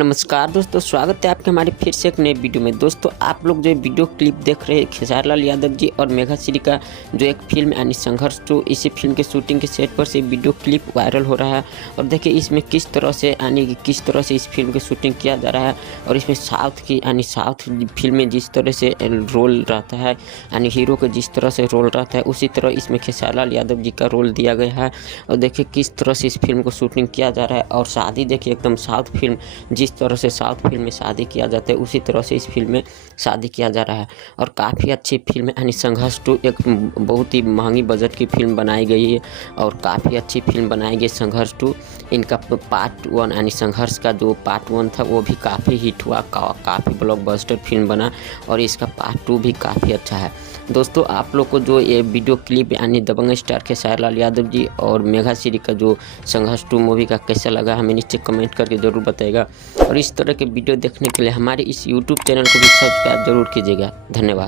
Hello नमस्कार दोस्तों, स्वागत है आपके हमारे फिर से एक नए वीडियो में। दोस्तों आप लोग जो वीडियो क्लिप देख रहे हैं खेसारी लाल यादव जी और मेघा श्री का जो एक फिल्म यानी संघर्ष 2, इसी फिल्म के शूटिंग के सेट पर से वीडियो क्लिप वायरल हो रहा है। और देखिए इसमें किस तरह से इस फिल्म की शूटिंग किया जा रहा है। और इसमें साउथ फिल्म में जिस तरह से रोल रहता है यानी हीरो का जिस तरह से रोल रहता है, उसी तरह इसमें खेसारी लाल यादव जी का रोल दिया गया है। और देखिए किस तरह से इस फिल्म को शूटिंग किया जा रहा है। और शादी देखिए एकदम साउथ फिल्म, जिस तरह से साउथ फिल्म में शादी किया जाता है उसी तरह से इस फिल्म में शादी किया जा रहा है। और काफ़ी अच्छी फिल्म है यानी संघर्ष 2 एक बहुत ही महंगी बजट की फिल्म बनाई गई है और काफ़ी अच्छी फिल्म बनाई गई संघर्ष 2। इनका पार्ट 1 यानी संघर्ष का जो पार्ट 1 था वो भी काफ़ी हिट हुआ, काफ़ी ब्लॉकबस्टर फिल्म बना। और इसका पार्ट 2 भी काफ़ी अच्छा है। दोस्तों आप लोग को जो ये वीडियो क्लिप यानी दबंग स्टार खेसारी लाल यादव जी और मेघा श्री का जो संघर्ष 2 मूवी का कैसा लगा हमें नीचे कमेंट करके ज़रूर बताइएगा। और इस तरह के वीडियो देखने के लिए हमारे इस यूट्यूब चैनल को भी सब्सक्राइब जरूर कीजिएगा। धन्यवाद।